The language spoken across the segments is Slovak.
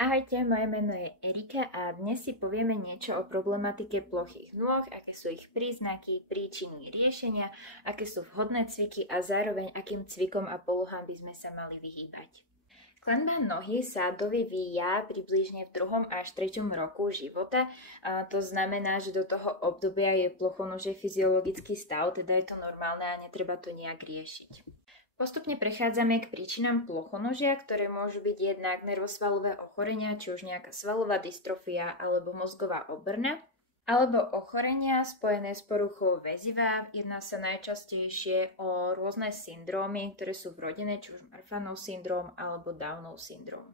Ahojte, moje meno je Erika a dnes si povieme niečo o problematike plochých nôh, aké sú ich príznaky, príčiny riešenia, aké sú vhodné cviky a zároveň akým cvikom a polohám by sme sa mali vyhýbať. Klenba nohy sa dovyvíja približne v 2. až 3. roku života. To znamená, že do toho obdobia je plochonože fyziologický stav, teda je to normálne a netreba to nejak riešiť. Postupne prechádzame k príčinám plochonožia, ktoré môžu byť jednak nervosvalové ochorenia, či už nejaká svalová dystrofia alebo mozgová obrna, alebo ochorenia spojené s poruchou väziva. Jedná sa najčastejšie o rôzne syndrómy, ktoré sú vrodené, či už Marfanov syndróm alebo Downov syndróm.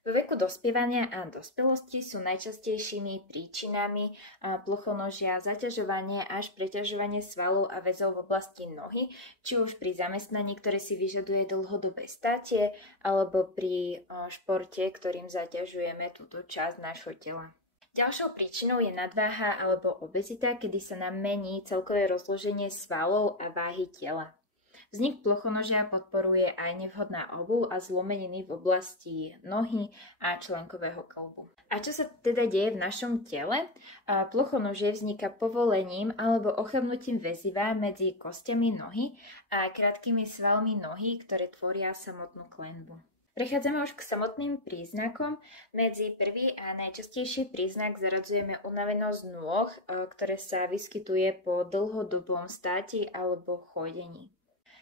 Vo veku dospievania a dospelosti sú najčastejšími príčinami plochonožia zaťažovanie až preťažovanie svalov a väzov v oblasti nohy, či už pri zamestnaní, ktoré si vyžaduje dlhodobé státie, alebo pri športe, ktorým zaťažujeme túto časť nášho tela. Ďalšou príčinou je nadváha alebo obezita, kedy sa nám mení celkové rozloženie svalov a váhy tela. Vznik plochonožia podporuje aj nevhodná obuv a zlomeniny v oblasti nohy a členkového kĺbu. A čo sa teda deje v našom tele? Plochonožie vzniká povolením alebo ochabnutím väziva medzi kostiami nohy a krátkými svalmi nohy, ktoré tvoria samotnú klenbu. Prechádzame už k samotným príznakom. Medzi prvý a najčastejší príznak zaradzujeme unavenosť nôh, ktoré sa vyskytuje po dlhodobom státi alebo chodení.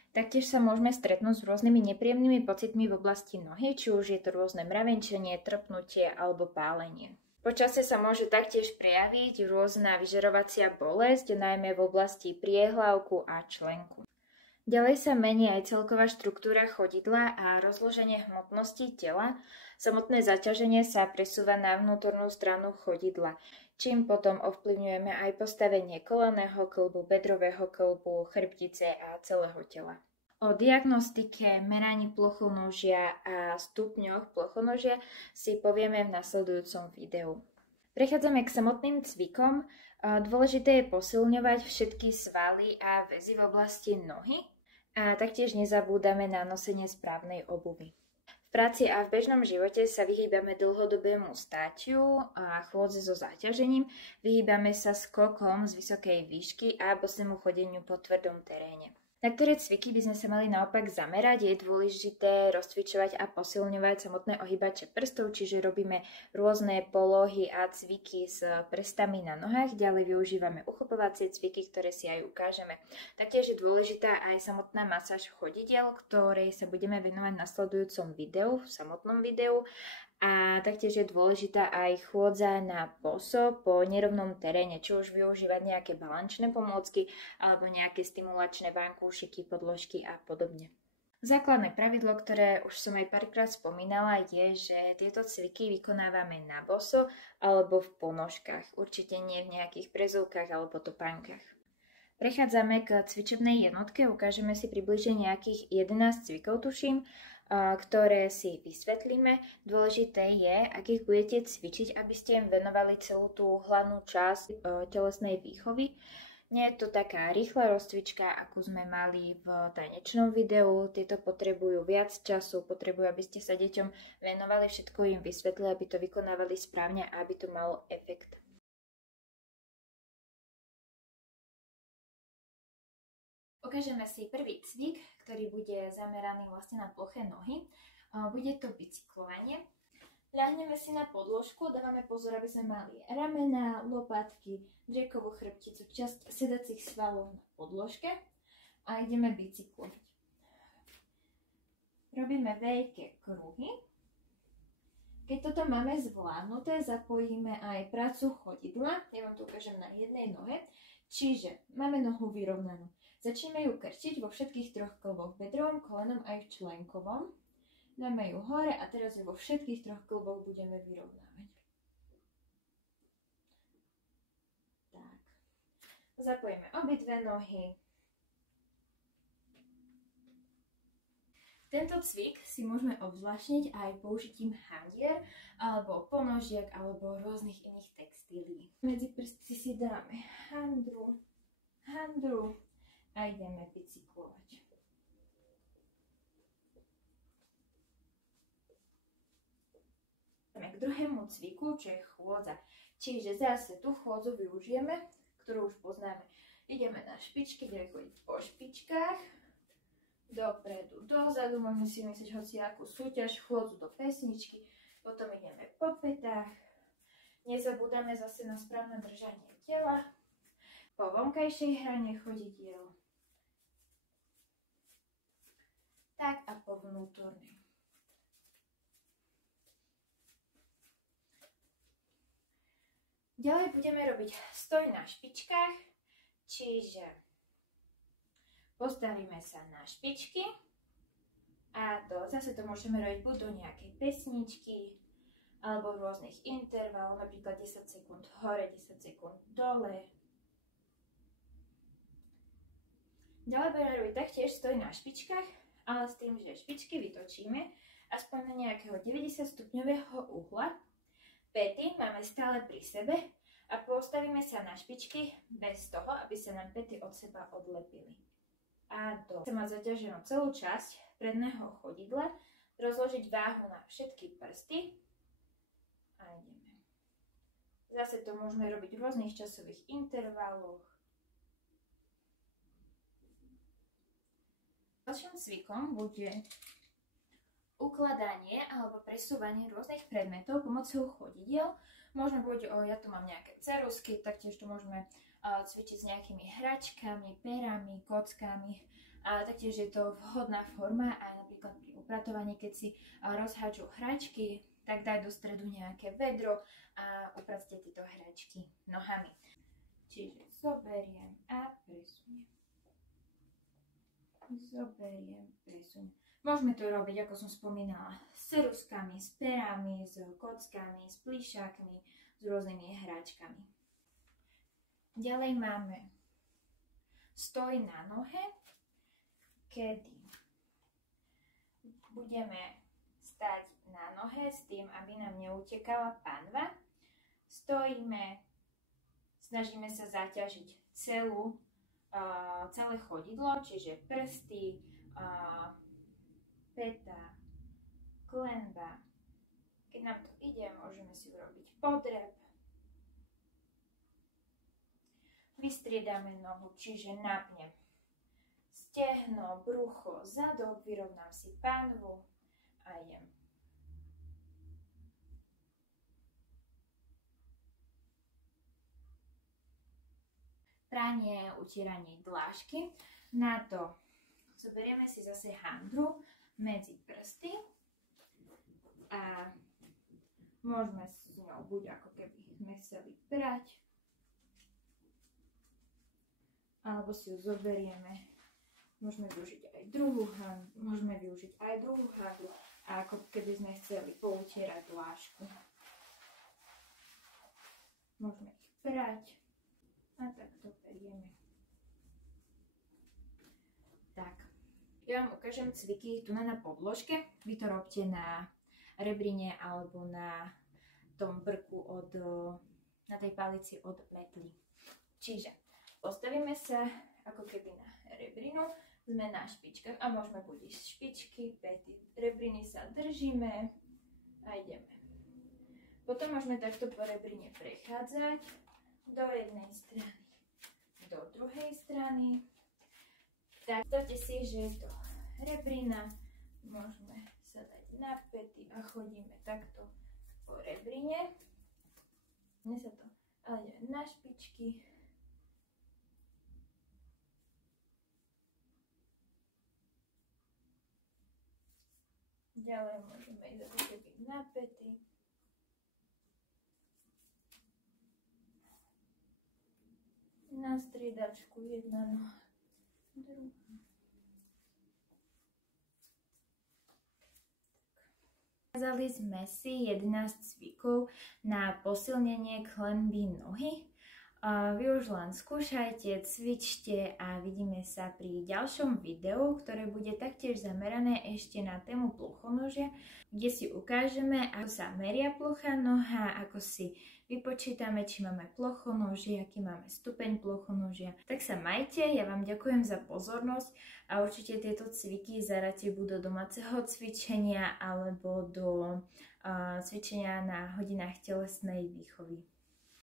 Taktiež sa môžeme stretnúť s rôznymi nepríjemnými pocitmi v oblasti nohy, či už je to rôzne mravenčenie, trpnutie alebo pálenie. Počasie sa môže taktiež prejaviť rôzna vyžarovacia bolesť, najmä v oblasti priehlavku a členku. Ďalej sa mení aj celková štruktúra chodidla a rozloženie hmotnosti tela. Samotné zaťaženie sa presúva na vnútornú stranu chodidla, čím potom ovplyvňujeme aj postavenie kolenného kĺbu, bedrového kĺbu, chrbtice a celého tela. O diagnostike, meraní plochonožia a stupňoch plochonožia si povieme v nasledujúcom videu. Prechádzame k samotným cvikom. Dôležité je posilňovať všetky svaly a väzy v oblasti nohy a taktiež nezabúdame na nosenie správnej obuvy. V práci a v bežnom živote sa vyhýbame dlhodobému státiu a chôdze so záťažením, vyhýbame sa skokom z vysokej výšky a bosému chodeniu po tvrdom teréne. Na ktoré cviky by sme sa mali naopak zamerať, je dôležité rozcvičovať a posilňovať samotné ohýbače prstov, čiže robíme rôzne polohy a cviky s prstami na nohách, ďalej využívame uchopovacie cviky, ktoré si aj ukážeme. Taktiež je dôležitá aj samotná masáž chodidiel, ktorej sa budeme venovať v nasledujúcom videu, v samotnom videu. A taktiež je dôležitá aj chôdza na boso po nerovnom teréne, či už využívať nejaké balančné pomôcky alebo nejaké stimulačné vankúšiky, podložky a podobne. Základné pravidlo, ktoré už som aj párkrát spomínala, je, že tieto cviky vykonávame na boso alebo v ponožkách, určite nie v nejakých prezúvkach alebo topánkach. Prechádzame k cvičebnej jednotke, ukážeme si približne nejakých 11 cvikov, tuším, ktoré si vysvetlíme. Dôležité je, ak ich budete cvičiť, aby ste im venovali celú tú hlavnú časť telesnej výchovy. Nie je to taká rýchla rozcvička, ako sme mali v tanečnom videu. Tieto potrebujú viac času, potrebujú, aby ste sa deťom venovali, všetko im vysvetlili, aby to vykonávali správne a aby to malo efekt. Ukážeme si prvý cvik, ktorý bude zameraný vlastne na ploché nohy. Bude to bicyklovanie. Ľahneme si na podložku, dávame pozor, aby sme mali ramená, lopatky, driekovú chrbticu, časť sedacích svalov na podložke a ideme bicyklovať. Robíme veľké kruhy. Keď toto máme zvládnuté, zapojíme aj prácu chodidla. Ja vám to ukážem na jednej nohe. Čiže máme nohu vyrovnanú. Začneme ju krčiť vo všetkých troch kĺboch, bedrovom, kolenom aj v členkovom. Dáme ju hore a teraz ju vo všetkých troch kĺboch budeme vyrovnávať. Tak. Zapojíme obidve nohy. Tento cvik si môžeme obzvláštniť aj použitím handier, alebo ponožiek, alebo rôznych iných textílií. Medzi prsty si dáme handru a ideme bicyklovať. K druhému cviku, čo je chôdza. Čiže zase tú chôdzu využijeme, ktorú už poznáme. Ideme na špičky, ideme chodiť po špičkách. Dopredu, dozadu, môžeme si myslieť hociakú súťaž, chôdzu do pesničky. Potom ideme po pätách. Nezabúdame zase na správne držanie tela. Po vonkajšej hrane chodidiel. Tak a po vnútornej. Ďalej budeme robiť stoj na špičkách, čiže postavíme sa na špičky a zase to môžeme robiť buď do nejakej pesničky alebo v rôznych intervaloch, napríklad 10 sekúnd hore, 10 sekúnd dole. Ďalej budeme robiť taktiež stoj na špičkách, ale s tým, že špičky vytočíme aspoň na nejakého 90 stupňového uhla. Päty máme stále pri sebe a postavíme sa na špičky bez toho, aby sa nám päty od seba odlepili. A chcem mať zaťaženú celú časť predného chodidla, rozložiť váhu na všetky prsty a ideme. Zase to môžeme robiť v rôznych časových intervaloch. Ďalším cvikom bude ukladanie alebo presúvanie rôznych predmetov pomocou chodidiel. Možno buď, ja tu mám nejaké ceruzky, taktiež tu môžeme cvičiť s nejakými hračkami, perami, kockami. A taktiež je to vhodná forma aj napríklad pri upratovaní, keď si rozhádžu hračky, tak daj do stredu nejaké vedro a upracte tieto hračky nohami. Čiže zoberiem a presuniem. Zoberiem, presuniem. Môžeme to robiť, ako som spomínala, s ceruzkami, s perami, s kockami, s plíšakmi, s rôznymi hračkami. Ďalej máme stoj na nohe, kedy budeme stať na nohe s tým, aby nám neutekala panva. Stojíme, snažíme sa zaťažiť celé chodidlo, čiže prsty, päta, klenba. Keď nám to ide, môžeme si urobiť podrep. Vystriedame nohu, čiže napnem stehno, brucho, zadok, vyrovnám si panvu a idem. Pranie, utieranie dlášky. Na to zoberieme si zase handru medzi prsty a môžeme s ňou buď ako keby sme chceli prať, alebo si ju zoberieme. Môžeme využiť aj druhú handru, a ako keby sme chceli poutierať dlášku. Môžeme ich prať a takto perieme. Tak. Ja vám ukážem cviky tu na podložke. Vy to robte na rebrine alebo na tom brku na tej palici od petly. Čiže postavíme sa ako keby na rebrinu, sme na špičkách a môžeme budiť špičky, päty, rebriny sa držíme a ideme. Potom môžeme takto po rebrine prechádzať do jednej strany, do druhej strany. Tak, predstavte si, že je to rebrina, môžeme sa dať na päty a chodíme takto po rebrine. Mne sa to, ale ideme na špičky. Ďalej môžeme ísť ako keby na päty. Na striedačku jedna noha. Ukázali sme si 11 cvikov na posilnenie klenby nohy. Vy už len skúšajte, cvičte a vidíme sa pri ďalšom videu, ktoré bude taktiež zamerané ešte na tému plochonožia, kde si ukážeme, ako sa meria plochá noha, ako si vypočítame, či máme plochonožie, aký máme stupeň plochonožia. Tak sa majte, ja vám ďakujem za pozornosť a určite tieto cviky zaradte buď do domáceho cvičenia alebo do cvičenia na hodinách telesnej výchovy.